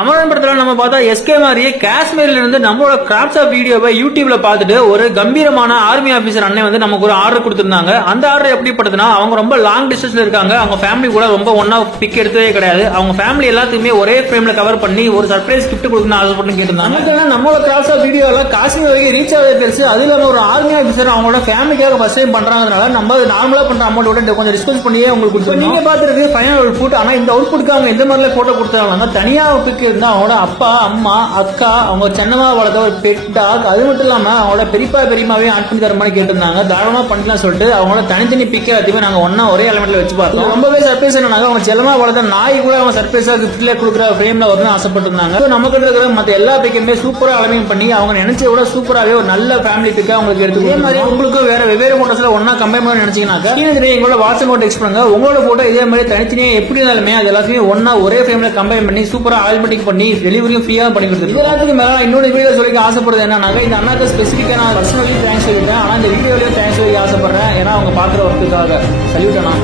அமரன் படத்துல நம்ம பார்த்தா எஸ்கே மாதிரியே காஷ்மீர்ல இருந்து நம்மளோட கிராப்ஸ் ஆஃப் வீடியோவை யூடியூப்ல பார்த்துட்டு ஒரு கம்பீரமான ஆர்மி ஆபீசர் அண்ணன் வந்து நமக்கு ஒரு ஆர்டர் கொடுத்திருந்தாங்க. அந்த ஆர்டர் எப்படிப்பட்டதுன்னா, அவங்க ரொம்ப லாங் டிஸ்டன்ஸ்ல இருக்காங்க. அவங்க ஃபேமிலி கூட ரொம்ப ஒன்னா பிக் எடுத்ததே கிடையாது. அவங்க ஃபேமிலி எல்லாத்துக்குமே ஒரே ஃப்ரேம்ல கவர் பண்ணி ஒரு சர்ப்ரைஸ் கிஃப்ட் கொடுக்கணும்னு ஆசைப்பட்டு கேட்டிருந்தாங்க. நம்மளோட கிராப்ஸ் ஆஃப் வீடியோல காஷ்மீர் வரைக்கும் ரீச் ஆகுது பெருசு. அது இல்லாம ஒரு ஆர்மி ஆபீசர் அவங்களோட ஃபேமிலிக்காக ஃபர்ஸ்ட் டைம் பண்றாங்கனால நம்ம நார்மலா பண்ற அமௌண்ட் கொஞ்சம் டிஸ்கஸ் பண்ணியே உங்களுக்கு கொடுத்தோம். நீங்க பாத்துருக்கு ஃபைனல் அவுட்புட். ஆனா இந்த அவுட்புட்க்கு அவங்க எந்த மாதிரி போட்டோ கொடுத்தாங்க, தனியா பிக் இருந்தா அவங்களோட அப்பா அம்மா அக்கா அவங்க சின்னமா வளர்த்த ஒரு பெட் டாக், அது மட்டும் இல்லாம அவங்களோட பெரியப்பா பெரியமாவே ஆட் பண்ணி தர மாதிரி கேட்டிருந்தாங்க. தாராளமா பண்ணிக்கலாம் சொல்லிட்டு அவங்களோட தனித்தனி பிக் எல்லாத்தையுமே நாங்க ஒன்னா ஒரே எலிமெண்ட்ல வச்சு பார்த்தோம். ரொம்பவே சர்ப்ரைஸ் என்னன்னாங்க, அவங்க செல்லமா வளர்த்த நாய் கூட அவங்க சர்ப்ரைஸா கிஃப்ட்ல கொடுக்குற ஃப்ரேம்ல வரணும்னு ஆசைப்பட்டிருந்தாங்க. நமக்கு இருக்கிற மத்த எல்லா பிக்குமே சூப்பரா அலமைன் பண்ணி அவங்க நினைச்ச விட சூப்பராவே ஒரு நல்ல ஃபேமிலி பிக்கா உங்களுக்கு எடுத்து இதே மாதிரி உங்களுக்கு வேற வெவ்வேறு போட்டோஸ்ல ஒன்னா கம்பைன் பண்ணி நினைச்சீங்கன்னாக்கா எங்களோட வாட்ஸ்அப் நோட் டெக்ஸ்ட் பண்ணுங்க. உங்களோட போட்டோ இதே மாதிரி தனித்தனியா எப்படி இருந்தாலுமே அது எல்லாத்தையுமே ஒன்னா ஒரே ஃப்ரேம்ல கம்பைன் பண்ணி சூப்பரா ஆல்மெட்டிக் பண்ணி டெலிவரியும் ஃப்ரீயா பண்ணி கொடுத்துருக்கு. எல்லாத்துக்கும் மேல இன்னொரு வீடியோ சொல்லி ஆசைப்படுறது என்னன்னா, இந்த அண்ணாக்கு ஸ்பெசிஃபிக்கா நான் பர்சனலி தேங்க்ஸ் சொல்லிட்டேன். ஆனா இந்த வீடியோலயும் தேங்க்ஸ் சொல்லி ஆசைப்படுறேன். ஏன்னா அவங்க பாக்குற ஒர்க்குக்காக. சல்யூட் அண்ணா.